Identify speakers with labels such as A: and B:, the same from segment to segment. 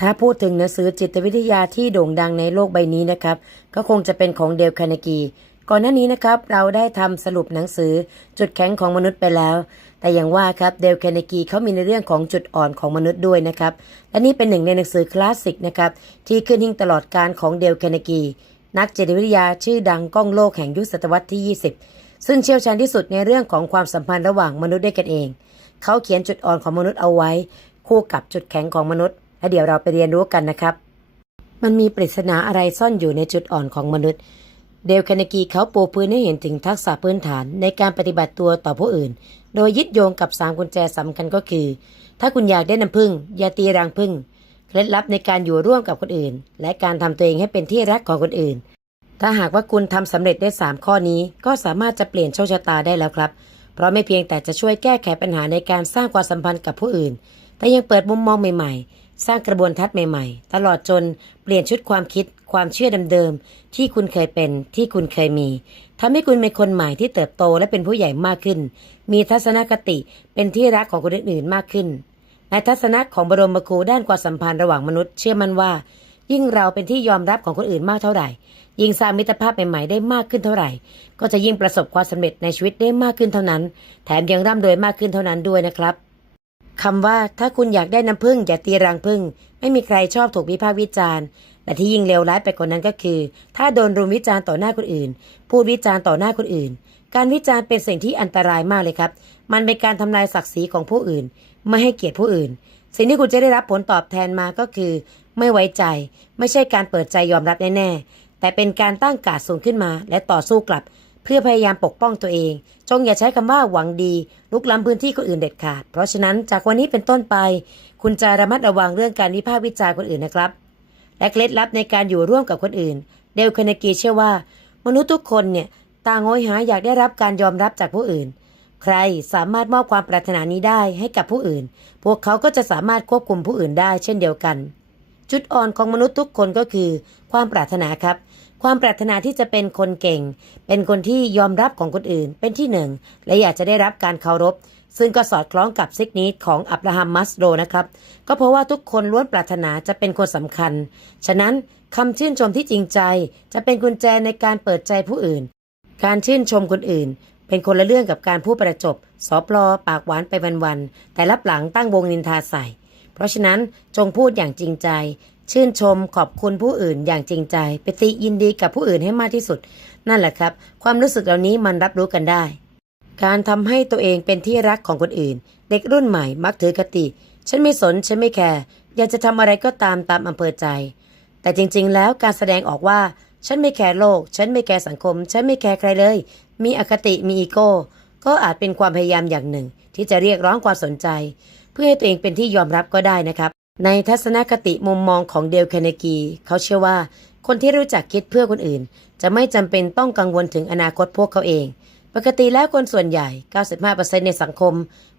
A: ถ้าพูดถึงหนังสือจิตวิทยาที่โด่งดังในโลกใบนี้นะครับ ก็คงจะเป็นของเดลคาร์เนกีก่อนหน้านี้นะครับเราได้ทำสรุปหนังสือจุดแข็งของมนุษย์ไปแล้ว แต่อย่างว่าครับเดลคาร์เนกีเขามีในเรื่องของจุดอ่อนของมนุษย์ด้วยนะครับและนี่เป็นหนึ่งในหนังสือคลาสสิกนะครับที่ขึ้นหิ้งตลอดการของเดลคาร์เนกีนักจิตวิทยาชื่อดังก้องโลกแห่งยุคศตวรรษที่ 20 ซึ่งเชี่ยวชาญที่สุดในเรื่องของความสัมพันธ์ระหว่างมนุษย์ด้วยกันเอง เขาเขียนจุดอ่อนของมนุษย์เอาไว้ คู่กับจุดแข็งของมนุษย์ และเดี๋ยวเราไปเรียนรู้กันนะครับ มันมีปริศนาอะไรซ่อนอยู่ในจุดอ่อนของมนุษย์ เดลคาร์เนกีเขาปูพื้นให้เห็นถึงทักษะพื้นฐานในการปฏิบัติตัวต่อผู้อื่น โดยยึดโยงกับสามกุญแจสำคัญก็คือ ถ้าคุณอยากได้น้ำผึ้งอย่าตีรังผึ้งเคล็ดลับในการอยู่ร่วมกับคนอื่น และการทำตัวเองให้เป็นที่รักของคนอื่น ถ้าหากว่าคุณทำสำเร็จได้ 3 ข้อนี้ ก็สามารถจะเปลี่ยนโชคชะตาได้แล้วครับ เพราะไม่เพียงแต่จะช่วยแก้ไขปัญหาในการสร้างความสัมพันธ์กับผู้อื่น แต่ยังเปิดมุมมองใหม่ๆ สร้างกระบวนทัศน์ใหม่ๆ ตลอดจนเปลี่ยนชุดความคิดความเชื่อเดิมๆที่คุณเคยเป็นที่คุณเคยมีทำให้คุณเป็นคนใหม่ที่เติบโตและเป็นผู้ใหญ่มากขึ้น มีทัศนคติเป็นที่รักของคนอื่นๆมากขึ้นในทัศนะของบรมครูด้านความสัมพันธ์ระหว่างมนุษย์เชื่อมั่นว่า ยิ่งเราเป็นที่ยอมรับของคนอื่นมากเท่าไหร่ ยิ่งสร้างมิตรภาพใหม่ๆได้มากขึ้นเท่าไหร่ ก็จะยิ่งประสบความสำเร็จในชีวิตได้มากขึ้นเท่านั้น แถมยังร่ำรวยมากขึ้นเท่านั้นด้วยนะครับ คำว่าถ้าคุณอยากได้น้ำผึ้งอย่าตีรังผึ้งไม่มีใครชอบถูกวิพากษ์วิจารณ์แต่ที่ยิ่งเลวร้ายไปกว่านั้นก็คือ ถ้าโดนรุมวิจารณ์ต่อหน้าคนอื่น พูดวิจารณ์ต่อหน้าคนอื่น การวิจารณ์เป็นสิ่งที่อันตรายมากเลยครับ มันเป็นการทำลายศักดิ์ศรีของผู้อื่น ไม่ให้เกียรติผู้อื่น สิ่งที่คุณจะได้รับผลตอบแทนมาก็คือ ไม่ไว้ใจ ไม่ใช่การเปิดใจยอมรับแน่ๆแต่เป็นการตั้งกาดสูงขึ้นมา และต่อสู้กลับ พื่อพยายามปกป้องตัวเอง จงอย่าใช้คำว่าหวังดี ลุกล้ำพื้นที่คนอื่นเด็ดขาด เพราะฉะนั้นจากวันนี้เป็นต้นไป คุณจะระมัดระวังเรื่องการวิพากษ์วิจารณ์คนอื่นนะครับ และเคล็ดลับในการอยู่ร่วมกับคนอื่น เดลคาร์เนกีเชื่อว่า มนุษย์ทุกคนเนี่ยต่างโหยหาอยากได้รับการยอมรับจากผู้อื่น ใครสามารถมอบความปรารถนานี้ได้ให้กับผู้อื่น พวกเขาก็จะสามารถควบคุมผู้อื่นได้ เช่นเดียวกัน จุดอ่อนของมนุษย์ทุกคนก็คือ ความปรารถนาครับ ความปรารถนาที่จะเป็นคนเก่ง เป็นคนที่ยอมรับของคนอื่น เป็นที่หนึ่ง และอยากจะได้รับการเคารพ ซึ่งก็สอดคล้องกับซิกนี้ของอับราฮัมมัสโลนะครับ ก็เพราะว่าทุกคนล้วนปรารถนาจะเป็นคนสำคัญ ฉะนั้นคำชื่นชมที่จริงใจ จะเป็นกุญแจในการเปิดใจผู้อื่น การชื่นชมคนอื่น เป็นคนละเรื่องกับการพูดประจบสอปลอปากหวานไปวันๆแต่รับหลังตั้งวงนินทาใส่ เพราะฉะนั้นจงพูดอย่างจริงใจ ชื่นชมขอบคุณผู้อื่นอย่างจริงใจไปติยินดีกับผู้อื่นให้มากที่สุด นั่นแหละครับ ความรู้สึกเหล่านี้มันรับรู้กันได้ การทำให้ตัวเองเป็นที่รักของคนอื่น เด็กรุ่นใหม่มักถือคติ ฉันไม่สนฉันไม่แคร์อยากจะทำอะไรก็ตามตามอำเภอใจ แต่จริง ๆ แล้วการแสดงออกว่า ฉันไม่แคร์โลก ฉันไม่แคร์สังคม ฉันไม่แคร์ใครเลย มีอคติมีอีโก้ก็อาจเป็นความพยายามอย่างหนึ่ง ที่จะเรียกร้องความสนใจ เพื่อให้ตัวเองเป็นที่ยอมรับก็ได้นะครับ ในทัศนคติมุมมองของเดลคเนกี เขาเชื่อว่า คนที่รู้จักคิดเพื่อคนอื่น จะไม่จำเป็นต้องกังวลถึงอนาคตพวกเขาเอง ปกติแล้วคนส่วนใหญ่ 95%ในสังคม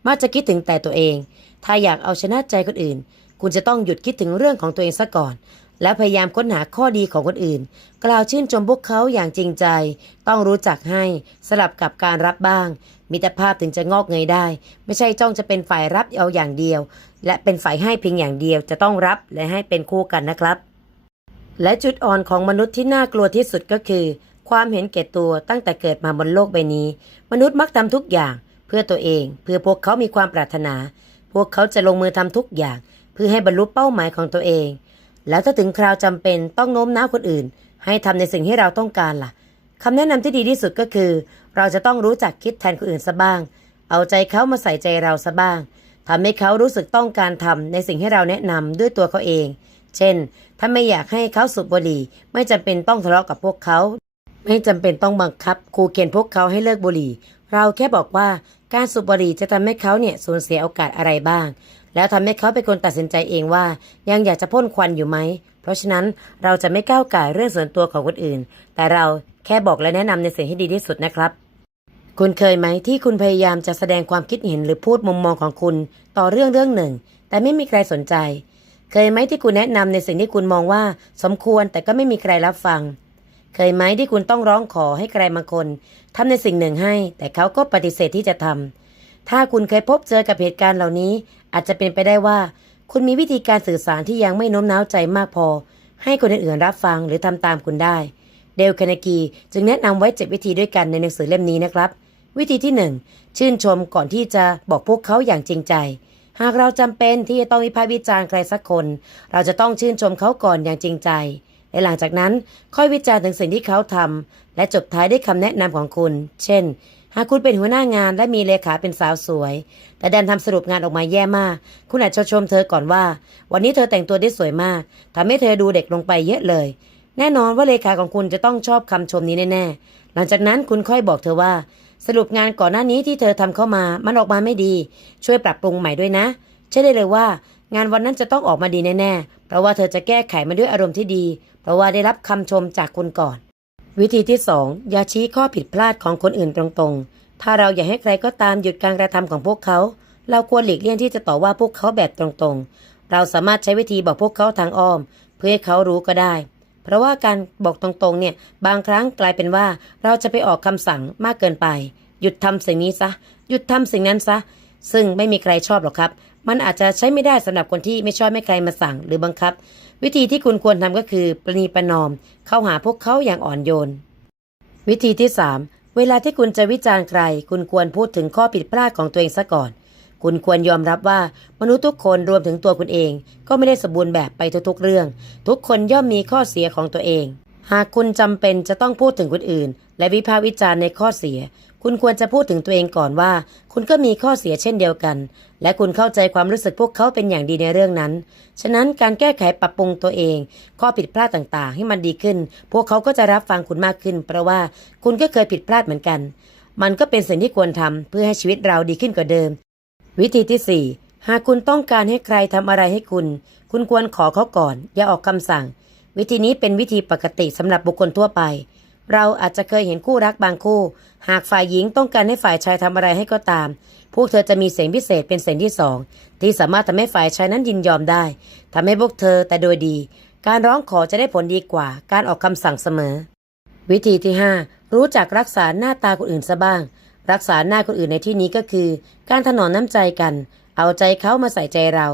A: มักจะคิดถึงแต่ตัวเอง ถ้าอยากเอาชนะใจคนอื่น คุณจะต้องหยุดคิดถึงเรื่องของตัวเองซะก่อน แล้วพยายามค้นหาข้อดีของคนอื่น กล่าวชื่นชมพวกเขาอย่างจริงใจ ต้องรู้จักให้สลับกับการรับบ้าง มิตรภาพถึงจะงอกเงยได้ ไม่ใช่จ้องจะเป็นฝ่ายรับเอาอย่างเดียว และเป็นฝ่ายให้เพียงอย่างเดียวจะต้องรับและให้เป็นคู่กันนะครับ และจุดอ่อนของมนุษย์ที่น่ากลัวที่สุดก็คือ ความเห็นแก่ตัวตั้งแต่เกิดมาบนโลกใบนี้ มนุษย์มักทำทุกอย่าง เพื่อตัวเอง เพื่อพวกเขามีความปรารถนา พวกเขาจะลงมือทำทุกอย่าง เพื่อให้บรรลุเป้าหมายของตัวเอง แล้วถ้าถึงคราวจำเป็นต้องโน้มน้าวคนอื่น ให้ทำในสิ่งที่เราต้องการล่ะคำแนะนำที่ดีที่สุดก็คือ เราจะต้องรู้จักคิดแทนคนอื่นซะบ้าง เอาใจเขามาใส่ใจเราซะบ้างทำให้เขารู้สึกต้องการทำในสิ่งที่เราแนะนำด้วยตัวเขาเอง เช่น ถ้าไม่อยากให้เขาสูบบุหรี่ ไม่จำเป็นต้องทะเลาะกับพวกเขา ไม่จำเป็นต้องบังคับครูเขียนพวกเขาให้เลิกบุหรี่ เราแค่บอกว่าการสูบบุหรี่จะทำให้เขาเนี่ยสูญเสียโอกาสอะไรบ้าง แล้วทำให้เขาเป็นคนตัดสินใจเองว่า ยังอยากจะพ่นควันอยู่ไหม เพราะฉะนั้นเราจะไม่ก้าวไก่ายเรื่องส่วนตัวของคนอื่น แต่เราแค่บอกและแนะนำในสิ่งที่ดีที่สุดนะครับ คุณเคยไหมที่คุณพยายามจะแสดงความคิดเห็นหรือพูดมุมมองของคุณ ต่อเรื่องเรื่องหนึ่ง แต่ไม่มีใครสนใจ เคยไหมที่คุณแนะนำในสิ่งที่คุณมองว่า สมควรแต่ก็ไม่มีใครรับฟัง เคยไหมที่คุณต้องร้องขอให้ใครบางคนทำในสิ่งหนึ่งให้ แต่เขาก็ปฏิเสธที่จะทำ ถ้าคุณเคยพบเจอกับเหตุการณ์เหล่านี้ อาจจะเป็นไปได้ว่า คุณมีวิธีการสื่อสารที่ยังไม่โน้มน้าวใจมากพอ ให้คนอื่นๆรับฟังหรือทำตามคุณได้ เดลคานากีจึงแนะนำไว้7วิธีด้วยกันในหนังสือเล่มนี้นะครับ วิธีที่ 1 ชื่นชมก่อนที่จะบอกพวกเขาอย่างจริงใจ หากเราจำเป็นที่จะต้องวิพากษ์วิจารณ์ใครสักคน เราจะต้องชื่นชมเขาก่อนอย่างจริงใจและหลังจากนั้นค่อยวิจารณ์ถึงสิ่งที่เขาทำและจบท้ายด้วยคำแนะนำของคุณ เช่น หากคุณเป็นหัวหน้างานและมีเลขาเป็นสาวสวย แต่แดนทำสรุปงานออกมาแย่มาก คุณอาจจะชมเธอก่อนว่า วันนี้เธอแต่งตัวได้สวยมากทำให้เธอดูเด็กลงไปเยอะเลย แน่นอนว่าเลขาของคุณจะต้องชอบคำชมนี้แน่ๆ หลังจากนั้นคุณค่อยบอกเธอว่า สรุปงานก่อนหน้านี้ที่เธอทำเข้ามา มันออกมาไม่ดี ช่วยปรับปรุงใหม่ด้วยนะเชื่อได้เลยว่า งานวันนั้นจะต้องออกมาดีแน่ๆ เพราะว่าเธอจะแก้ไขมันด้วยอารมณ์ที่ดี เพราะว่าได้รับคำชมจากคุณก่อน วิธีที่ 2 อย่าชี้ข้อผิดพลาดของคนอื่นตรงๆ ถ้าเราอยากให้ใครก็ตามหยุดการกระทำของพวกเขา เราควรหลีกเลี่ยงที่จะต่อว่าพวกเขาแบบตรงๆ เราสามารถใช้วิธีบอกพวกเขาทางอ้อม เพื่อให้เขารู้ก็ได้ เพราะว่าการบอกตรงๆ เนี่ยบางครั้งกลายเป็นว่าเราจะไปออกคำสั่งมากเกินไป หยุดทำสิ่งนี้ซะ หยุดทำสิ่งนั้นซะ ซึ่งไม่มีใครชอบหรอกครับ มันอาจจะใช้ไม่ได้สำหรับคนที่ไม่ชอบให้ใครมาสั่งหรือบังคับ วิธีที่คุณควรทำก็คือ ประนีประนอม เข้าหาพวกเขาอย่างอ่อนโยน วิธีที่ 3 เวลาที่คุณจะวิจารณ์ใคร คุณควรพูดถึงข้อผิดพลาดของตัวเองซะก่อน คุณควรยอมรับว่ามนุษย์ทุกคนรวมถึงตัวคุณเอง ก็ไม่ได้สมบูรณ์แบบไปทุกๆเรื่อง ทุกคนย่อมมีข้อเสียของตัวเอง หากคุณจำเป็นจะต้องพูดถึงคนอื่น และวิพากษ์วิจารณ์ในข้อเสีย คุณควรจะพูดถึงตัวเองก่อนว่า คุณก็มีข้อเสียเช่นเดียวกัน และคุณเข้าใจความรู้สึกพวกเขาเป็นอย่างดีในเรื่องนั้น ฉะนั้นการแก้ไขปรับปรุงตัวเอง ข้อผิดพลาดต่างๆ ให้มันดีขึ้น พวกเขาก็จะรับฟังคุณมากขึ้น เพราะว่าคุณก็เคยผิดพลาดเหมือนกัน มันก็เป็นสิ่งที่ควรทำเพื่อให้ชีวิตเราดีขึ้นกว่าเดิม วิธีที่ 4 หากคุณต้องการให้ใครทำอะไรให้คุณ คุณควรขอเขาก่อน อย่าออกคำสั่ง วิธีนี้เป็นวิธีปกติสำหรับบุคคลทั่วไป เราอาจจะเคยเห็นคู่รักบางคู่ หากฝ่ายหญิงต้องการให้ฝ่ายชายทำอะไรให้ก็ตาม พวกเธอจะมีเสียงพิเศษเป็นเสียงที่สองที่สามารถทำให้ฝ่ายชายนั้นยินยอมได้ทำให้พวกเธอแต่โดยดี การร้องขอจะได้ผลดีกว่า การออกคำสั่งเสมอ วิธีที่ 5 รู้จักรักษาหน้าตาคนอื่นซะบ้าง รักษาหน้าคนอื่นในที่นี้ก็คือ การถนอมน้ำใจกัน เอาใจเขามาใส่ใจเรา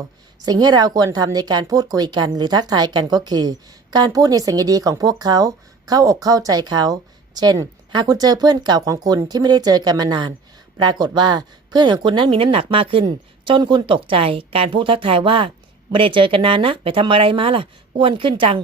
A: สิ่งที่เราควรทำในการพูดคุยกัน หรือทักทายกันก็คือ การพูดในสิ่งดีๆของพวกเขา เข้าอกเข้าใจเขา เช่น หากคุณเจอเพื่อนเก่าของคุณที่ไม่ได้เจอกันมานาน ปรากฏว่าเพื่อนของคุณนั้นมีน้ำหนักมากขึ้น จนคุณตกใจ การพูดทักทายว่าไม่ได้เจอกันนานนะ ไปทำอะไรมาล่ะ อ้วนขึ้นจัง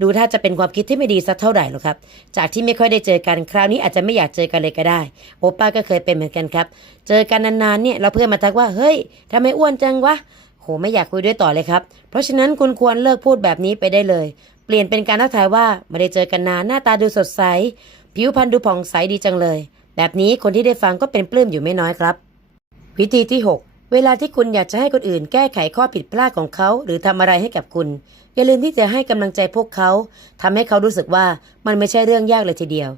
A: ดูถ้าจะเป็นความคิดที่ไม่ดีสักเท่าไหร่หรอกครับ จากที่ไม่ค่อยได้เจอกันคราวนี้อาจจะไม่อยากเจอกันเลยก็ได้โอป้าก็เคยเป็นเหมือนกันครับ เจอกันนานๆเนี่ยเราเพื่อนมาทักว่าเฮ้ยทำไมอ้วนจังวะโหไม่อยากคุยด้วยต่อเลยครับ เพราะฉะนั้นคุณควรเลิกพูดแบบนี้ไปได้เลย เปลี่ยนเป็นการทักทายว่าไม่ได้เจอกันนานหน้าตาดูสดใส ผิวพรรณดูผ่องใสดีจังเลย แบบนี้คนที่ได้ฟังก็เป็นปลื้มอยู่ไม่น้อยครับ วิธีที่ 6 เวลาที่คุณอยากจะให้คนอื่น แก้ไขข้อผิดพลาดของเขา หรือทำอะไรให้กับคุณ อย่าลืมที่จะให้กำลังใจพวกเขาทำให้เขารู้สึกว่ามันไม่ใช่เรื่องยากเลยทีเดียว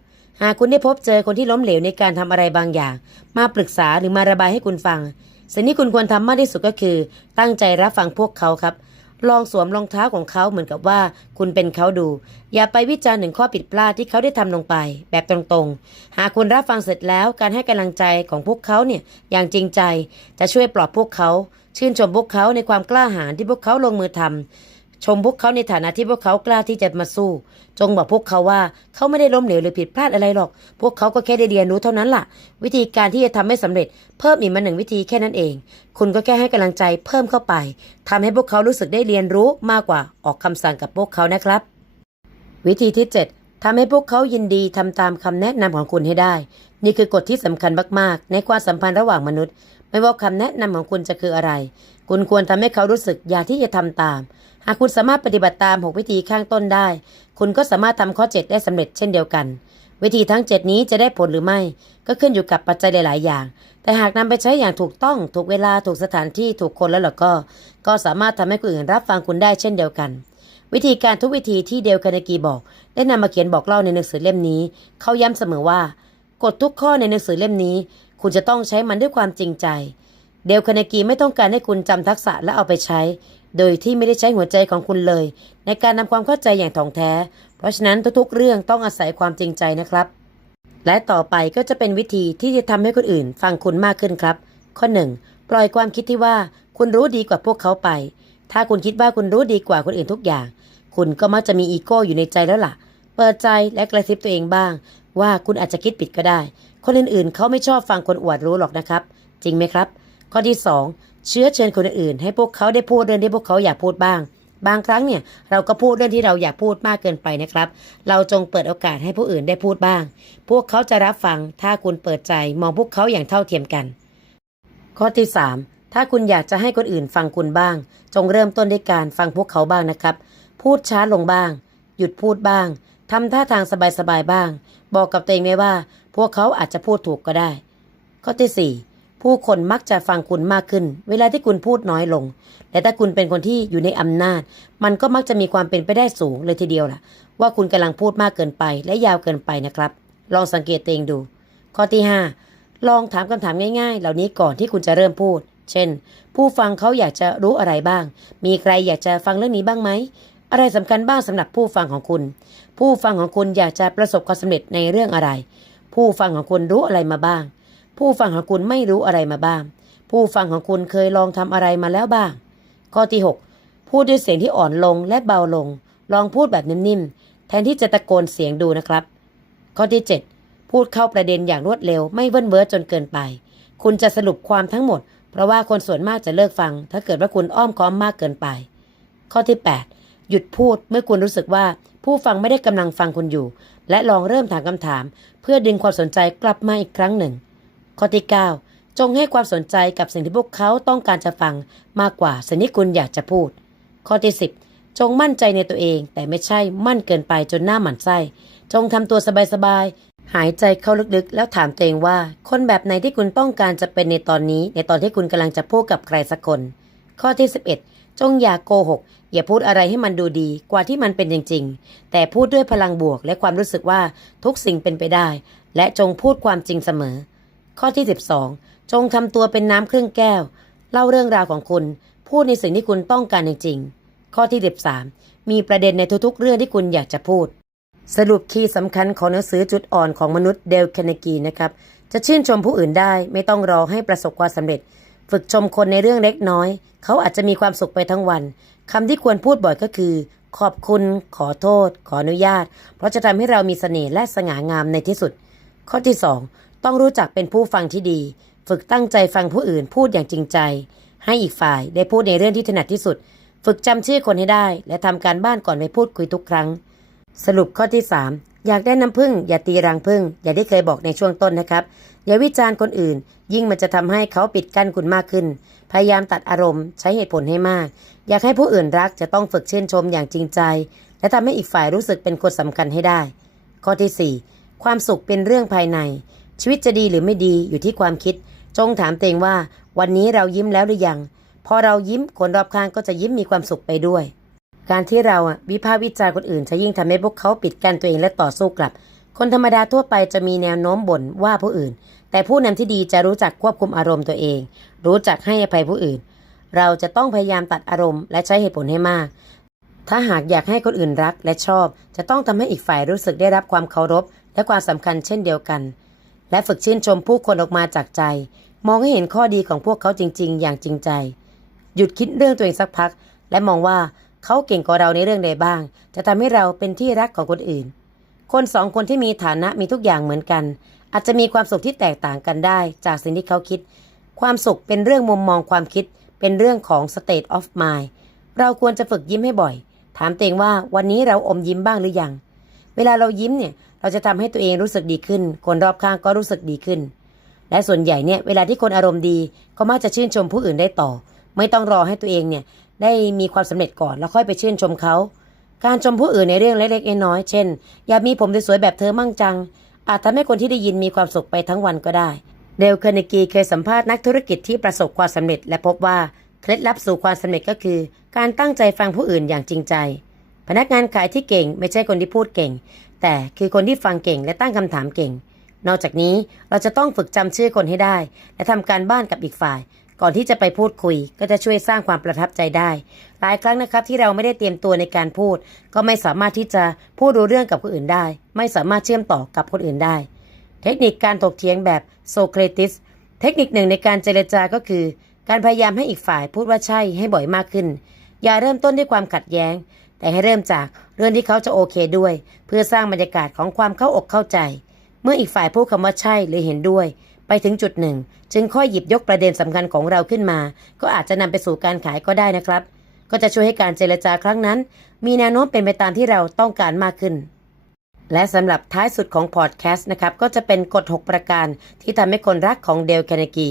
A: หากคุณได้พบเจอคนที่ล้มเหลวในการทำอะไรบางอย่าง มาปรึกษาหรือมาระบายให้คุณฟัง สิ่งที่คุณควรทำมากที่สุดก็คือ ตั้งใจรับฟังพวกเขาครับ ลองสวมรองเท้าของเขาเหมือนกับว่า คุณเป็นเขาดู อย่าไปวิจารณ์ถึงข้อผิดพลาดที่เขาได้ทำลงไป แบบตรงๆ หากคุณรับฟังเสร็จแล้วการให้กำลังใจของพวกเขาเนี่ยอย่างจริงใจจะช่วยปลอบพวกเขา ชื่นชมพวกเขาในความกล้าหาญที่พวกเขาลงมือทำ ชมพวกเขาในฐานะที่พวกเขากล้าที่จะมาสู้ จงบอกพวกเขาว่าเขาไม่ได้ล้มเหลวหรือผิดพลาดอะไรหรอก พวกเขาก็แค่ได้เรียนรู้เท่านั้นล่ะ วิธีการที่จะทำให้สำเร็จเพิ่มอีกมาหนึ่งวิธีแค่นั้นเอง คุณก็แค่ให้กำลังใจเพิ่มเข้าไปทำให้พวกเขารู้สึกได้เรียนรู้มากกว่าออกคำสั่งกับพวกเขานะครับ วิธีที่ 7ทำให้พวกเขายินดีทำตามคำแนะนำของคุณให้ได้ นี่คือกฎที่สำคัญมาก ๆ ในความสัมพันธ์ระหว่างมนุษย์ ไม่ว่าคำแนะนำของคุณจะคืออะไร คุณควรทำให้เขารู้สึกอยากที่จะทำตาม หากคุณสามารถปฏิบัติตาม 6 วิธีข้างต้นได้ คุณก็สามารถทำข้อ 7 ได้สำเร็จเช่นเดียวกัน วิธีทั้ง 7 นี้จะได้ผลหรือไม่ ก็ขึ้นอยู่กับปัจจัยหลาย ๆ อย่าง แต่หากนำไปใช้อย่างถูกต้อง ถูกเวลา ถูกสถานที่ ถูกคนแล้วล่ะก็ ก็สามารถทำให้คนอื่นรับฟังคุณได้เช่นเดียวกัน วิธีการทุกวิธีที่เดลคาเนกีบอก ได้นำมาเขียนบอกเล่าในหนังสือเล่มนี้ เขาย้ำเสมอว่า กฎทุกข้อในหนังสือเล่มนี้ คุณจะต้องใช้มันด้วยความจริงใจ เดลคาเนกีไม่ต้องการให้คุณจำทักษะและเอาไปใช้ โดยที่ไม่ได้ใช้หัวใจของคุณเลย ในการนำความเข้าใจอย่างถ่องแท้ เพราะฉะนั้นทุกๆ เรื่องต้องอาศัยความจริงใจนะครับ และต่อไปก็จะเป็นวิธีที่จะทำให้คนอื่น ฟังคุณมากขึ้นครับ ข้อ 1. ปล่อยความคิดที่ว่าคุณรู้ดีกว่าพวกเขาไป ถ้าคุณคิดว่าคุณรู้ดีกว่าคนอื่นทุกอย่าง คุณก็มักจะมีอีโก้อยู่ในใจแล้วล่ะ เปิดใจและกระซิบตัวเองบ้าง ว่าคุณอาจจะคิดผิดก็ได้ คนอื่นๆเขาไม่ชอบฟังคนอวดรู้หรอกนะครับ จริงไหมครับ ข้อที่ 2 เชื้อเชิญคนอื่น ให้พวกเขาได้พูดเรื่องที่พวกเขาอยากพูดบ้าง บางครั้งเนี่ยเราก็พูดเรื่องที่เราอยากพูดมากเกินไปนะครับ เราจงเปิดโอกาสให้ผู้อื่นได้พูดบ้าง พวกเขาจะรับฟังถ้าคุณเปิดใจมองพวกเขาอย่างเท่าเทียมกัน ข้อที่ 3 ถ้าคุณอยากจะให้คนอื่นฟังคุณบ้าง จงเริ่มต้นด้วยการฟังพวกเขาบ้างนะครับ พูดช้าลงบ้าง หยุดพูดบ้างทำท่าทางสบายๆบ้าง บอกกับตัวเองไว้ว่า พวกเขาอาจจะพูดถูกก็ได้ ข้อที่4 ผู้คนมักจะฟังคุณมากขึ้น เวลาที่คุณพูดน้อยลง และถ้าคุณเป็นคนที่อยู่ในอำนาจ มันก็มักจะมีความเป็นไปได้สูงเลยทีเดียวล่ะ ว่าคุณกำลังพูดมากเกินไปและยาวเกินไปนะครับ ลองสังเกตตัวเองดู ข้อที่ 5 ลองถามคำถามง่ายๆ เหล่านี้ก่อนที่คุณจะเริ่มพูด เช่น ผู้ฟังเขาอยากจะรู้อะไรบ้าง มีใครอยากจะฟังเรื่องนี้บ้างไหมอะไรสำคัญบ้างสำหรับผู้ฟังของคุณ ผู้ฟังของคุณอยากจะประสบความสำเร็จในเรื่องอะไร ผู้ฟังของคุณรู้อะไรมาบ้าง ผู้ฟังของคุณไม่รู้อะไรมาบ้าง ผู้ฟังของคุณเคยลองทำอะไรมาแล้วบ้าง ข้อที่ 6 พูดด้วยเสียงที่อ่อนลงและเบาลง ลองพูดแบบนิ่มๆ แทนที่จะตะโกนเสียงดูนะครับ ข้อที่ 7 พูดเข้าประเด็นอย่างรวดเร็ว ไม่เวิ้นเว้อจนเกินไป คุณจะสรุปความทั้งหมด เพราะว่าคนส่วนมากจะเลิกฟัง ถ้าเกิดว่าคุณอ้อมค้อมมากเกินไป ข้อที่ 8 หยุดพูดเมื่อคุณรู้สึกว่าผู้ฟังไม่ได้กำลังฟังคุณอยู่ และลองเริ่มถามคำถาม เพื่อดึงความสนใจกลับมาอีกครั้งหนึ่ง ข้อที่ 9 จงให้ความสนใจกับสิ่งที่พวกเขาต้องการจะฟังมากกว่าสิ่งที่คุณอยากจะพูด ข้อที่ 10 จงมั่นใจในตัวเอง แต่ไม่ใช่มั่นเกินไปจนหน้าหมันไส้ จงทำตัวสบายๆ หายใจเข้าลึกๆ แล้วถามตัวเองว่า คนแบบไหนที่คุณต้องการจะเป็นในตอนนี้ ในตอนที่คุณกำลังจะพูดกับใครสักคน ข้อที่ 11 จงอย่ากโกหกอย่าพูดอะไรให้มันดูดีกว่าที่มันเป็นจริงๆ แต่พูดด้วยพลังบวกและความรู้สึกว่าทุกสิ่งเป็นไปได้ และจงพูดความจริงเสมอ ข้อที่ 12 จงทำตัวเป็นน้ำครึ่งแก้ว เล่าเรื่องราวของคุณพูดในสิ่งที่คุณต้องการจริง ๆ ข้อที่ 13 มีประเด็นในทุกๆ เรื่องที่คุณอยากจะพูด สรุปคีย์สำคัญของหนังสือจุดอ่อนของมนุษย์เดลแคนกีนะครับ จะชื่นชมผู้อื่นได้ไม่ต้องรอให้ประสบความสำเร็จ ฝึกชมคนในเรื่องเล็กน้อย เขาอาจจะมีความสุขไปทั้งวันคำที่ควรพูดบ่อยก็คือ ขอบคุณ ขอโทษ ขออนุญาต เพราะจะทำให้เรามีเสน่ห์และสง่างามในที่สุด ข้อที่ 2 ต้องรู้จักเป็นผู้ฟังที่ดี ฝึกตั้งใจฟังผู้อื่นพูดอย่างจริงใจ ให้อีกฝ่ายได้พูดในเรื่องที่ถนัดที่สุด ฝึกจำชื่อคนให้ได้ และทำการบ้านก่อนไปพูดคุยทุกครั้ง สรุปข้อที่ 3 อยากได้น้ำผึ้งอย่าตีรังผึ้งอย่างที่เคยบอกในช่วงต้นนะครับ อย่าวิจารณ์คนอื่น ยิ่งมันจะทำให้เขาปิดกั้นคุณมากขึ้น พยายามตัดอารมณ์ใช้เหตุผลให้มาก อยากให้ผู้อื่นรักจะต้องฝึกชื่นชมอย่างจริงใจ และทำให้อีกฝ่ายรู้สึกเป็นคนสำคัญให้ได้ ข้อที่ 4 ความสุขเป็นเรื่องภายใน ชีวิตจะดีหรือไม่ดีอยู่ที่ความคิด จงถามตัวเองว่า วันนี้เรายิ้มแล้วหรือยัง พอเรายิ้มคนรอบข้างก็จะยิ้มมีความสุขไปด้วย การที่เราวิพากษ์วิจารณ์คนอื่น จะยิ่งทำให้พวกเขาปิดกั้นตัวเองและต่อสู้กลับ คนธรรมดาทั่วไปจะมีแนวโน้มบ่นว่าผู้อื่น แต่ผู้นำที่ดีจะรู้จักควบคุมอารมณ์ตัวเอง รู้จักให้อภัยผู้อื่น เราจะต้องพยายามตัดอารมณ์และใช้เหตุผลให้มากถ้าหากอยากให้คนอื่นรักและชอบ จะต้องทำให้อีกฝ่ายรู้สึกได้รับความเคารพ และความสำคัญเช่นเดียวกัน และฝึกชื่นชมผู้คนออกมาจากใจ มองให้เห็นข้อดีของพวกเขาจริง ๆ อย่างจริงใจ หยุดคิดเรื่องตัวเองสักพัก และมองว่าเขาเก่งกว่าเราในเรื่องใดบ้าง จะทำให้เราเป็นที่รักของคนอื่น คนสองคนที่มีฐานะมีทุกอย่างเหมือนกัน อาจจะมีความสุขที่แตกต่างกันได้ จากสิ่งที่เขาคิด ความสุขเป็นเรื่องมุมมองความคิด เป็นเรื่องของ state of mind เราควรจะฝึกยิ้มให้บ่อย ถามตัวเองว่าวันนี้เราอมยิ้มบ้างหรือยัง เวลาเรายิ้มเนี่ย เราจะทำให้ตัวเองรู้สึกดีขึ้น คนรอบข้างก็รู้สึกดีขึ้น และส่วนใหญ่เนี่ยเวลาที่คนอารมณ์ดีก็มักจะชื่นชมผู้อื่นได้ต่อ ไม่ต้องรอให้ตัวเองเนี่ยได้มีความสำเร็จก่อนแล้วค่อยไปชื่นชมเขาการชมผู้อื่นในเรื่องเล็กๆน้อยๆเช่น อยากมีผมสวยๆแบบเธอมั่งจัง อาจทำให้คนที่ได้ยินมีความสุขไปทั้งวันก็ได้เดลคาร์เนกีเคยสัมภาษณ์นักธุรกิจที่ประสบความสำเร็จ และพบว่าเคล็ดลับสู่ความสำเร็จก็คือ การตั้งใจฟังผู้อื่นอย่างจริงใจ พนักงานขายที่เก่งไม่ใช่คนที่พูดเก่ง แต่คือคนที่ฟังเก่งและตั้งคำถามเก่ง นอกจากนี้เราจะต้องฝึกจำชื่อคนให้ได้ และทำการบ้านกับอีกฝ่าย ก่อนที่จะไปพูดคุย ก็จะช่วยสร้างความประทับใจได้ หลายครั้งนะครับที่เราไม่ได้เตรียมตัวในการพูด ก็ไม่สามารถที่จะพูดรู้เรื่องกับคนอื่นได้ ไม่สามารถเชื่อมต่อกับคนอื่นได้ เทคนิคการถกเถียงแบบโซเครติสเทคนิคหนึ่งในการเจรจาก็คือ การพยายามให้อีกฝ่ายพูดว่าใช่ให้บ่อยมากขึ้น อย่าเริ่มต้นด้วยความขัดแย้ง แต่ให้เริ่มจากเรื่องที่เขาจะโอเคด้วย เพื่อสร้างบรรยากาศของความเข้าอกเข้าใจ เมื่ออีกฝ่ายพูดคำว่าใช่หรือเห็นด้วย ไปถึงจุดหนึ่ง จึงค่อยหยิบยกประเด็นสำคัญของเราขึ้นมา ก็อาจจะนำไปสู่การขายก็ได้นะครับ ก็จะช่วยให้การเจรจาครั้งนั้น มีแนวโน้มเป็นไปตามที่เราต้องการมากขึ้นและสำหรับท้ายสุดของพอดแคสต์นะครับ ก็จะเป็นกฎ 6 ประการที่ทำให้คนรักของเดลแคเนกี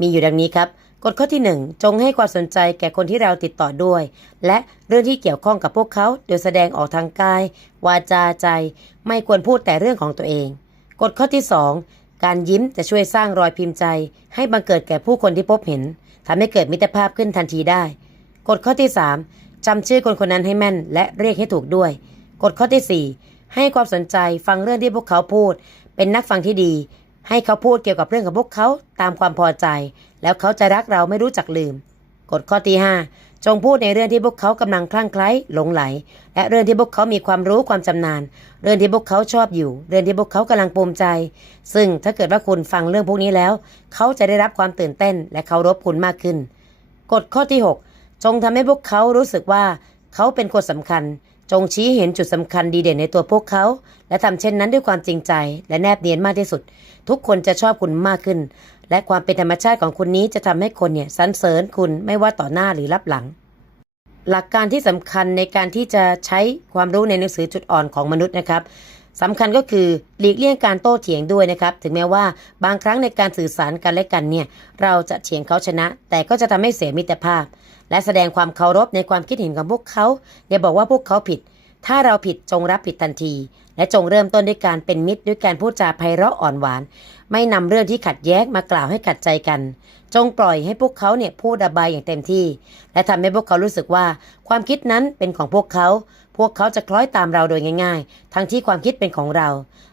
A: มีอยู่ดังนี้ครับ กฎข้อที่ 1 จงให้ความสนใจแก่คนที่เราติดต่อด้วย และเรื่องที่เกี่ยวข้องกับพวกเขาโดยแสดงออกทางกาย วาจาใจ ไม่ควรพูดแต่เรื่องของตัวเองกฎข้อที่ 2 การยิ้มจะช่วยสร้างรอยพิมพ์ใจ ให้บังเกิดแก่ผู้คนที่พบเห็นทำให้เกิดมิตรภาพขึ้นทันทีได้กฎข้อที่ 3จำชื่อคนคนนั้นให้แม่น และเรียกให้ถูกด้วยกฎข้อที่ 4 ให้ความสนใจฟังเรื่องที่พวกเขาพูด เป็นนักฟังที่ดี ให้เขาพูดเกี่ยวกับเรื่องของพวกเขาตามความพอใจ แล้วเขาจะรักเราไม่รู้จักลืม กฎข้อที่ 5 จงพูดในเรื่องที่พวกเขากำลังคลั่งไคล้หลงไหล และเรื่องที่พวกเขามีความรู้ความชำนาญ เรื่องที่พวกเขาชอบอยู่ เรื่องที่พวกเขากำลังภูมิใจ ซึ่งถ้าเกิดว่าคุณฟังเรื่องพวกนี้แล้ว เขาจะได้รับความตื่นเต้น และเคารพคุณมากขึ้น กฎข้อที่ 6 จงทำให้พวกเขารู้สึกว่าเขาเป็นคนสำคัญ จงชี้เห็นจุดสำคัญดีเด่นในตัวพวกเขา และทำเช่นนั้นด้วยความจริงใจ และแนบเนียนมากที่สุด ทุกคนจะชอบคุณมากขึ้น และความเป็นธรรมชาติของคุณนี้จะทำให้คนเนี่ยสรรเสริญคุณไม่ว่าต่อหน้าหรือรับหลัง หลักการที่สำคัญในการที่จะใช้ความรู้ในหนังสือจุดอ่อนของมนุษย์นะครับ สำคัญก็คือหลีกเลี่ยงการโต้เถียงด้วยนะครับ ถึงแม้ว่าบางครั้งในการสื่อสารกันและกันเนี่ย เราจะเถียงเขาชนะ แต่ก็จะทำให้เสียมิตรภาพ และแสดงความเคารพในความคิดเห็นของพวกเขาอย่าบอกว่าพวกเขาผิด ถ้าเราผิดจงรับผิดทันที และจงเริ่มต้นด้วยการเป็นมิตรด้วยการพูดจาไพเราะอ่อนหวาน ไม่นำเรื่องที่ขัดแย้งมากล่าวให้ขัดใจกัน จงปล่อยให้พวกเขาเนี่ยพูดระบายอย่างเต็มที่ และทำให้พวกเขารู้สึกว่า ความคิดนั้นเป็นของพวกเขา พวกเขาจะคล้อยตามเราโดยง่าย ๆ ทั้งที่ความคิดเป็นของเรา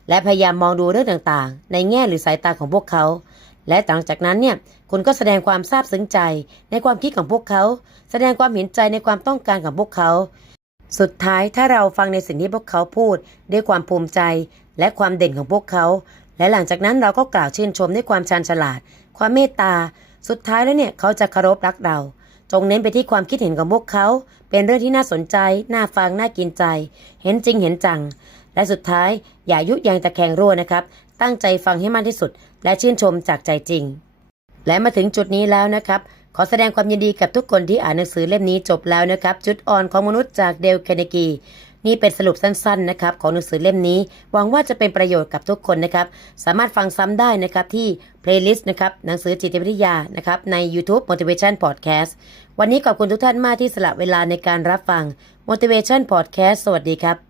A: และพยายามมองดูเรื่องต่างๆ ในแง่หรือสายตาของพวกเขา และหลังจากนั้นเนี่ยคุณก็แสดงความซาบซึ้งใจในความคิดของพวกเขา แสดงความเห็นใจในความต้องการของพวกเขาสุดท้ายถ้าเราฟังในสิ่งที่พวกเขาพูด ด้วยความภูมิใจและความเด่นของพวกเขา และหลังจากนั้นเราก็กล่าวชื่นชมด้วยความชาญฉลาด ความเมตตา สุดท้ายแล้วเนี่ยเขาจะเคารพรักเรา จงเน้นไปที่ความคิดเห็นของพวกเขา เป็นเรื่องที่น่าสนใจ น่าฟัง น่ากินใจ เห็นจริงเห็นจัง และสุดท้ายอย่ายุยงตะแคงรั่วนะครับ ตั้งใจฟังให้มากที่สุด และชื่นชมจากใจจริง และมาถึงจุดนี้แล้วนะครับขอแสดงความยินดีกับทุกคนที่อ่านหนังสือเล่มนี้จบแล้วนะครับ จุดอ่อนของมนุษย์จากเดลแคเนกี นี่เป็นสรุปสั้นๆนะครับของหนังสือเล่มนี้ หวังว่าจะเป็นประโยชน์กับทุกคนนะครับ สามารถฟังซ้ำได้นะครับที่ playlist นะครับหนังสือจิตวิทยานะครับใน YouTube Motivation Podcast วันนี้ขอบคุณทุกท่านมากที่สละเวลาในการรับฟัง Motivation Podcast สวัสดีครับ